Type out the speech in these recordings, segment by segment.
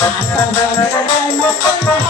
Thank you.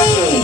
Money.